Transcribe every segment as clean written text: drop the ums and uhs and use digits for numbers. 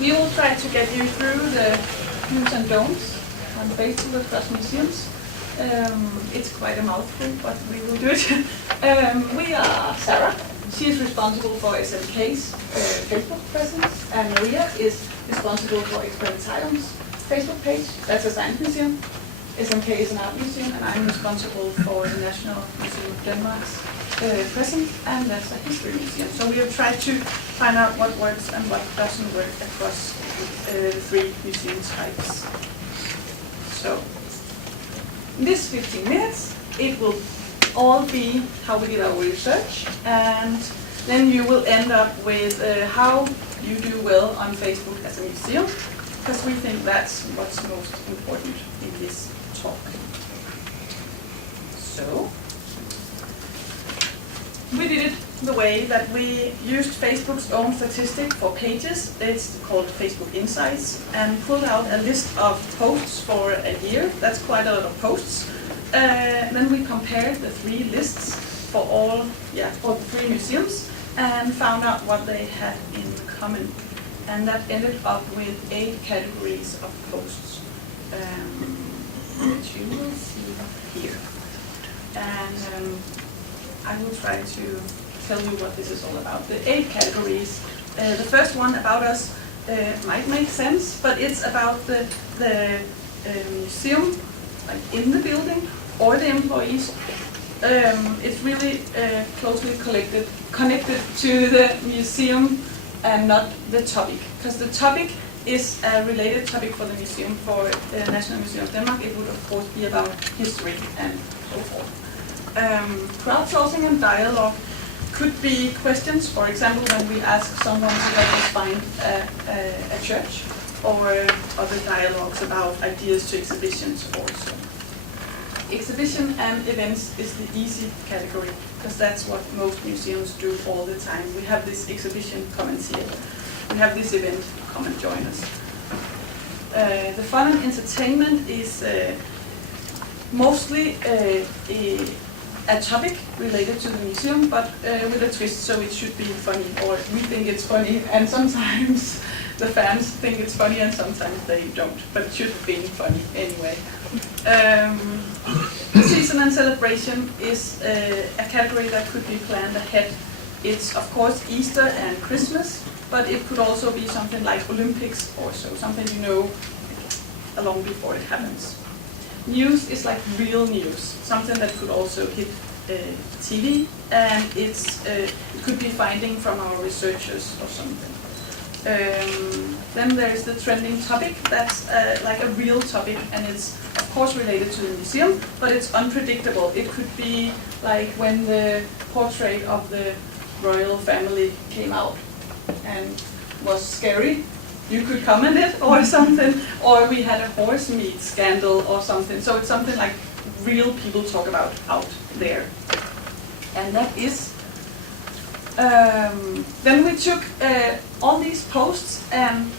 We will try to get you through the do's and don'ts on Facebook across museums. It's quite a mouthful, but we will do it. We are Sarah. She is responsible for SMK's Facebook presence, and Maria is responsible for Experimentalum's Facebook page. That's a science museum. SMK is an art museum, and I'm responsible for the National Museum of Denmark's present, and that's a history museum. So we have tried to find out what works and what doesn't work across the three museum types. So in this 15 minutes, it will all be how we did our research, and then you will end up with how you do well on Facebook as a museum, because we think that's what's most important in this talk. So we did it the way that we used Facebook's own statistic for pages. It's called Facebook Insights, and pulled out a list of posts for a year. That's quite a lot of posts. Then we compared the three lists for all the three museums and found out what they had in common. And that ended up with 8 categories of posts, which you will see here. And I will try to tell you what this is all about. The 8 categories. The first one about us might make sense, but it's about the museum, like in the building, or the employees. It's really closely connected to the museum and not the topic, because the topic is a related topic for the museum. For the National Museum of Denmark, it would of course be about history and so forth. Crowdsourcing and dialogue could be questions, for example, when we ask someone to help us find a church, or other dialogues about ideas to exhibitions also. Exhibition and events is the easy category, because that's what most museums do all the time. We have this exhibition, come and see it. We have this event, come and join us. The fun and entertainment is mostly a topic related to the museum, but with a twist, so it should be funny, or we think it's funny, and sometimes the fans think it's funny and sometimes they don't, but it should have been funny anyway. Season and celebration is a category that could be planned ahead. It's of course Easter and Christmas, but it could also be something like Olympics or so, something you know long before it happens. News is like real news, something that could also hit TV, and it could be finding from our researchers or something. Then there's the trending topic. That's like a real topic, and it's of course related to the museum, but it's unpredictable. It could be like when the portrait of the royal family came out and was scary. You could comment it or something, or we had a horse meat scandal or something. So it's something like real people talk about out there. And that is, then we took all these posts and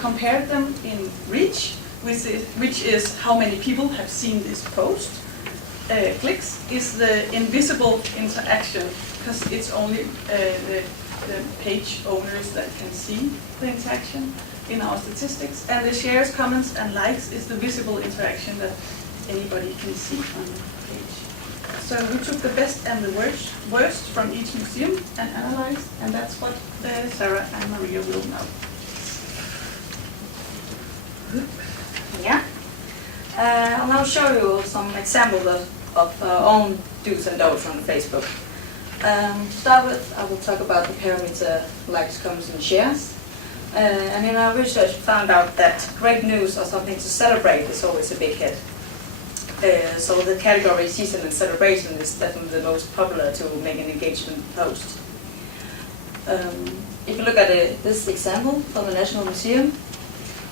compared them in reach, which is how many people have seen this post. Clicks is the invisible interaction, because it's only the page owners that can see the interaction in our statistics. And the shares, comments, and likes is the visible interaction that anybody can see on the page. So we took the best and the worst from each museum and analyzed, and that's what Sarah and Maria will know. Yeah. I'll now show you some examples of our own do's and don'ts on Facebook. To start with, I will talk about the parameter likes, comments, and shares. And in our research, we found out that great news or something to celebrate is always a big hit. So the category season and celebration is definitely the most popular to make an engagement post. If you look at this example from the National Museum,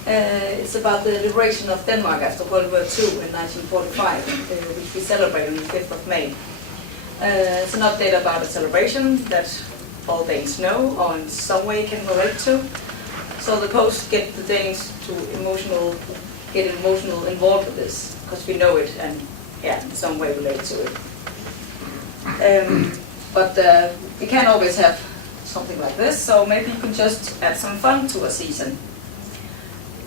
it's about the liberation of Denmark after World War II in 1945, which we celebrate on the 5th of May. It's an update about a celebration that all Danes know or in some way can relate to. So the post get the Danes to get emotional involved with this, because we know it and in some way relate to it. But we can't always have something like this, so maybe you can just add some fun to a season.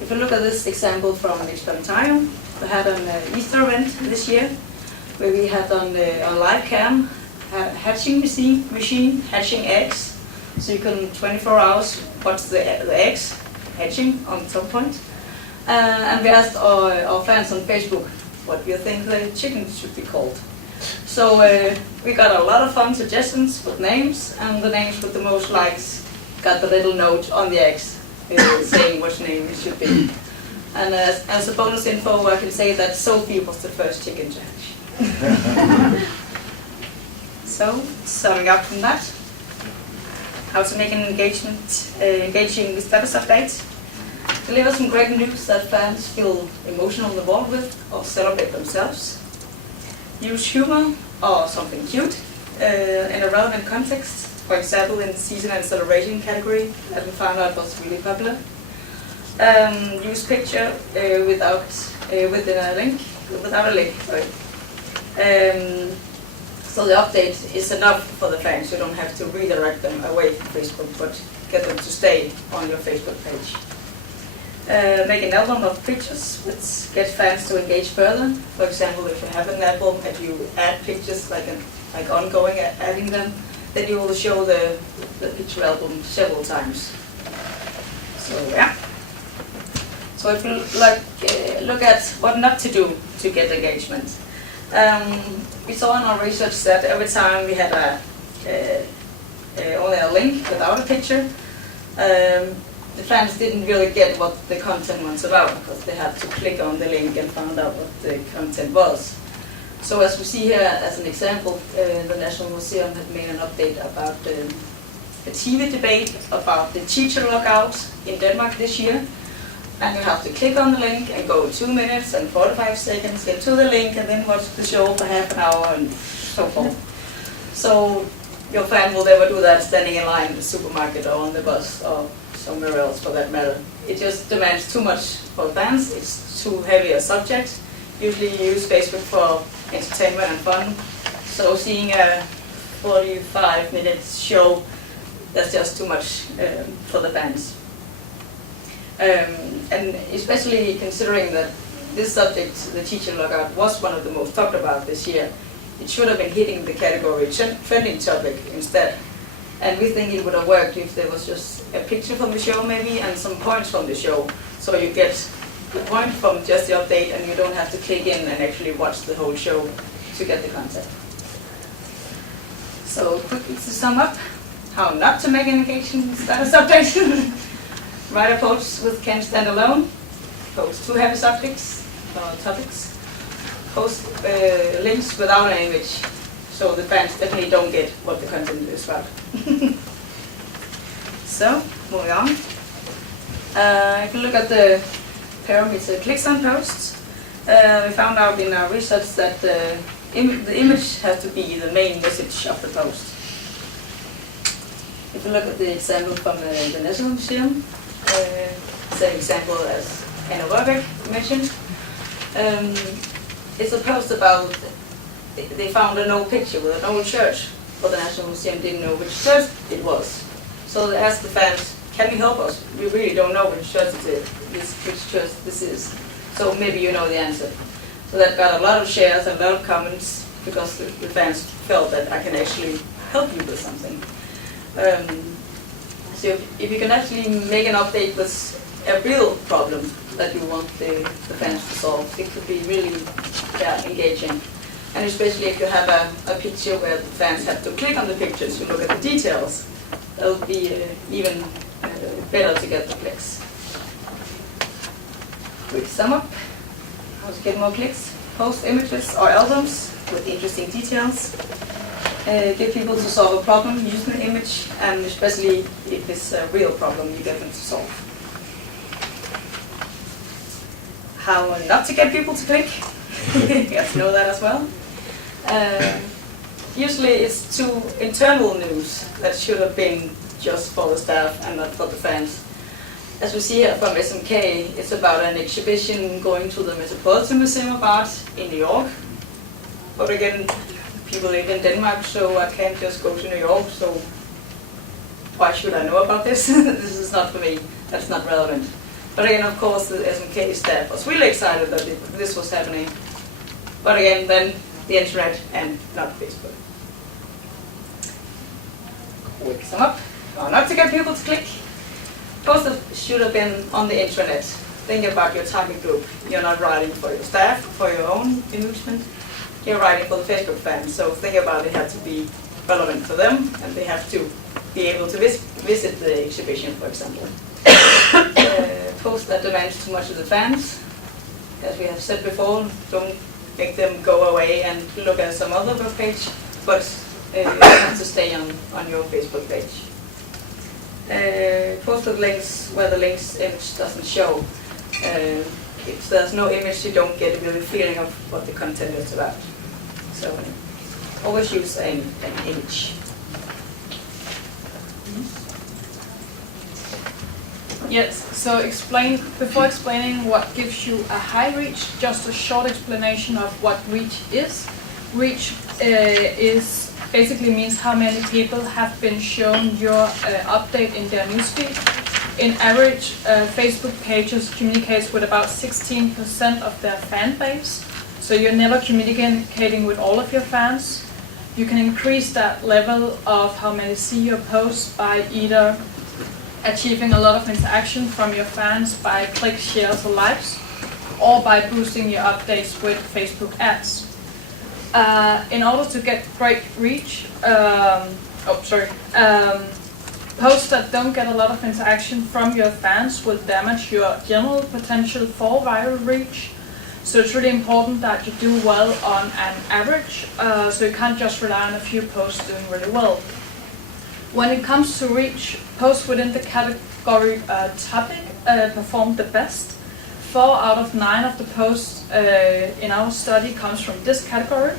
If you look at this example from Explanetarium, we had an Easter event this year where we had on live cam a hatching machine hatching eggs. So you can 24 hours watch the eggs hatching on some point. And we asked our fans on Facebook what we think the chicken should be called. So we got a lot of fun suggestions with names, and the names with the most likes got the little note on the eggs saying which name it should be. And as a bonus info, I can say that Sophie was the first chicken to hatch. So, summing up from that, how to make an engaging status update. Deliver some great news that fans feel emotional involved with or celebrate themselves. Use humor or something cute in a relevant context. For example, in the season and celebration category that we found out was really popular. Use picture without a link. Sorry. So the update is enough for the fans. You don't have to redirect them away from Facebook, but get them to stay on your Facebook page. Make an album of pictures which get fans to engage further. For example, if you have an album and you add pictures like ongoing adding them, then you will show the picture album several times. So yeah. So if you look at what not to do to get engagement, we saw in our research that every time we had only a link without a picture, the fans didn't really get what the content was about because they had to click on the link and find out what the content was. So as we see here as an example, the National Museum had made an update about the TV debate about the teacher lockout in Denmark this year. And you have to click on the link and go 2 minutes and 45 seconds, get to the link, and then watch the show for half an hour and so forth. So your fan will never do that standing in line in the supermarket or on the bus or somewhere else for that matter. It just demands too much for fans. It's too heavy a subject. Usually you use Facebook for entertainment and fun. So seeing a 45-minute show, that's just too much for the fans. And especially considering that this subject, the teacher lockout, was one of the most talked about this year, it should have been hitting the category trending topic instead. And we think it would have worked if there was just a picture from the show maybe and some points from the show. So you get the point from just the update and you don't have to click in and actually watch the whole show to get the content. So quickly to sum up, how not to make an engaging status update. Write a post which can stand alone. Post too heavy subjects or topics. Post links without an image, so the fans definitely don't get what the content is about. So, moving on. If you look at the parameter clicks on posts, we found out in our research that the image has to be the main message of the post. If you look at the example from the National Museum, same example as Anna Rørbæk mentioned. It's a post about, they found an old picture with an old church, but the National Museum didn't know which church it was. So they asked the fans, can you help us? We really don't know which church this is. So maybe you know the answer. So that got a lot of shares and a lot of comments because the fans felt that I can actually help you with something. So if you can actually make an update with a real problem that you want the fans to solve, it could be really engaging. And especially if you have a picture where the fans have to click on the picture to look at the details, that would be even better to get the clicks. Quick sum up, how to get more clicks. Post images or albums with interesting details. Get people to solve a problem using the image, and especially if it's a real problem, you get them to solve. How not to get people to click. You have to know that as well. Usually it's too internal news that should have been just for the staff and not for the fans. As we see here from SMK, it's about an exhibition going to the Metropolitan Museum of Art in New York. But again, people live in Denmark, so I can't just go to New York, so why should I know about this? This is not for me, that's not relevant. But again, of course, the SMK staff was really excited that this was happening. But again, then the internet and not Facebook. Quick sum up. Not to get people to click. Posts should have been on the intranet. Think about your target group. You're not writing for your staff, for your own amusement. You're writing for the Facebook fans. So think about it has to be relevant for them, and they have to be able to visit the exhibition, for example. Posts that demand too much of the fans, as we have said before, don't make them go away and look at some other web page, but you have to stay on your Facebook page. Post with links where the link's image doesn't show. If there's no image, you don't get a real feeling of what the content is about. So always use an image. Yes, so before explaining what gives you a high reach, just a short explanation of what reach is. Reach is basically means how many people have been shown your update in their newsfeed. In average, Facebook pages communicates with about 16% of their fan base, so you're never communicating with all of your fans. You can increase that level of how many see your posts by either achieving a lot of interaction from your fans by clicks, shares or likes, or by boosting your updates with Facebook ads. In order to get great reach, posts that don't get a lot of interaction from your fans will damage your general potential for viral reach. So it's really important that you do well on an average, so you can't just rely on a few posts doing really well. When it comes to reach, posts within the category topic perform the best. 4 out of 9 of the posts in our study comes from this category.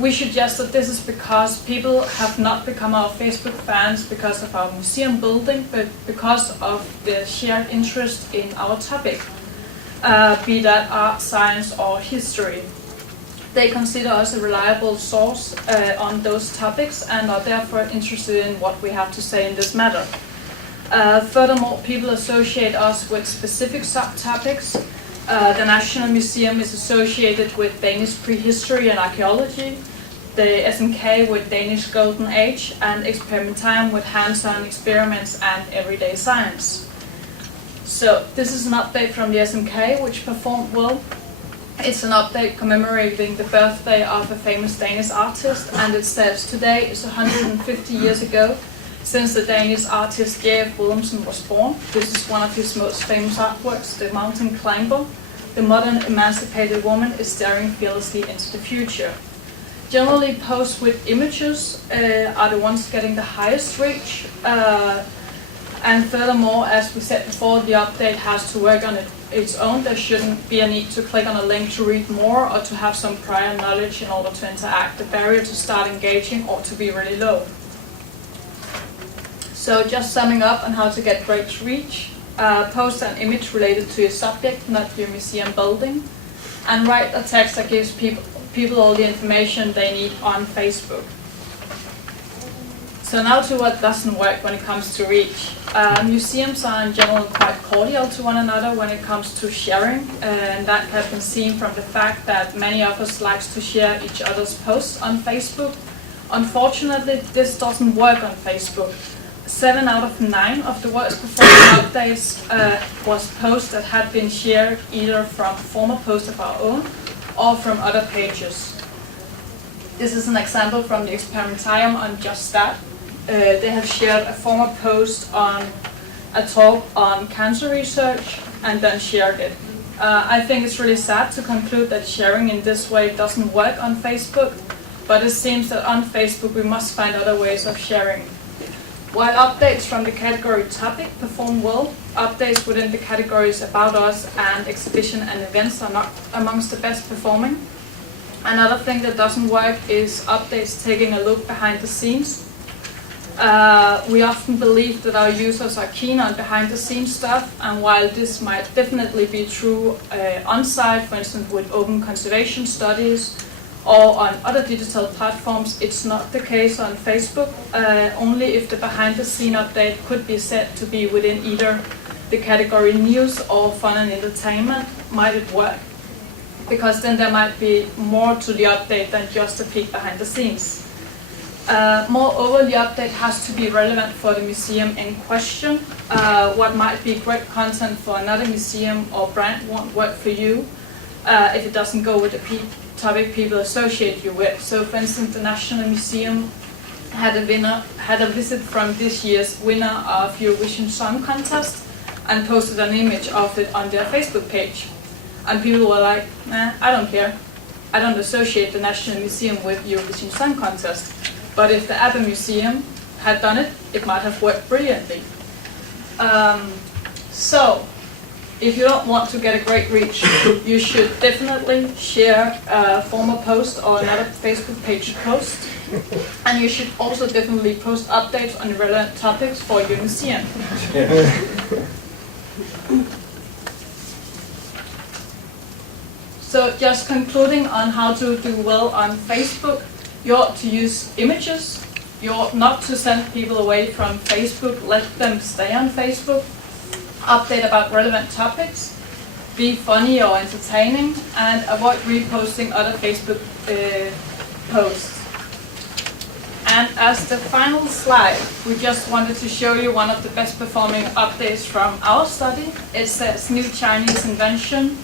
We suggest that this is because people have not become our Facebook fans because of our museum building, but because of the shared interest in our topic, be that art, science or history. They consider us a reliable source on those topics and are therefore interested in what we have to say in this matter. Furthermore, people associate us with specific subtopics. The National Museum is associated with Danish prehistory and archaeology, the SMK with Danish Golden Age, and Experimentarium with hands-on experiments and everyday science. So this is an update from the SMK, which performed well. It's an update commemorating the birthday of a famous Danish artist, and it says today is 150 years ago since the Danish artist J.F. Mouritzen was born. This is one of his most famous artworks, The Mountain Climber. The modern emancipated woman is staring fearlessly into the future. Generally, posts with images are the ones getting the highest reach. And furthermore, as we said before, the update has to work on its own. There shouldn't be a need to click on a link to read more or to have some prior knowledge in order to interact. The barrier to start engaging ought to be really low. So just summing up on how to get great reach, post an image related to your subject, not your museum building, and write a text that gives people all the information they need on Facebook. So now to what doesn't work when it comes to reach. Museums are in general quite cordial to one another when it comes to sharing, and that has been seen from the fact that many of us like to share each other's posts on Facebook. Unfortunately, this doesn't work on Facebook. 7 out of 9 of the worst performing updates was posts that had been shared either from former posts of our own or from other pages. This is an example from the Experimentarium on just that. They have shared a former post on a talk on cancer research and then shared it. I think it's really sad to conclude that sharing in this way doesn't work on Facebook, but it seems that on Facebook we must find other ways of sharing. While updates from the category topic perform well, updates within the categories about us and exhibition and events are not amongst the best performing. Another thing that doesn't work is updates taking a look behind the scenes. We often believe that our users are keen on behind the scenes stuff, and while this might definitely be true on-site, for instance with open conservation studies, or on other digital platforms, it's not the case on Facebook, only if the behind-the-scene update could be said to be within either the category news or fun and entertainment, might it work? Because then there might be more to the update than just a peek behind the scenes. Moreover, the update has to be relevant for the museum in question. What might be great content for another museum or brand won't work for you if it doesn't go with the topic people associate you with. So for instance, the National Museum had a visit from this year's winner of Eurovision Song Contest and posted an image of it on their Facebook page. And people were like, nah, I don't care. I don't associate the National Museum with Eurovision Song Contest. But if the ABBA Museum had done it, it might have worked brilliantly. So, if you don't want to get a great reach, you should definitely share a former post or another Facebook page post. And you should also definitely post updates on relevant topics for your museum. So just concluding on how to do well on Facebook, you ought to use images. You ought not to send people away from Facebook, let them stay on Facebook. Update about relevant topics, be funny or entertaining, and avoid reposting other Facebook posts. And as the final slide, we just wanted to show you one of the best performing updates from our study. It says new Chinese invention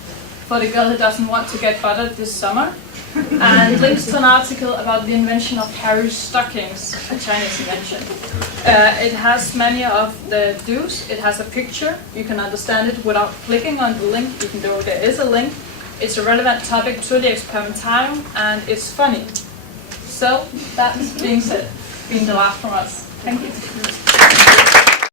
for the girl who doesn't want to get buttered this summer. And links to an article about the invention of Harry's stockings, a Chinese invention. It has many of the do's. It has a picture. You can understand it without clicking on the link, even though there is a link. It's a relevant topic to the experimentarium, and it's funny. So, that being said, being the last from us. Thank you.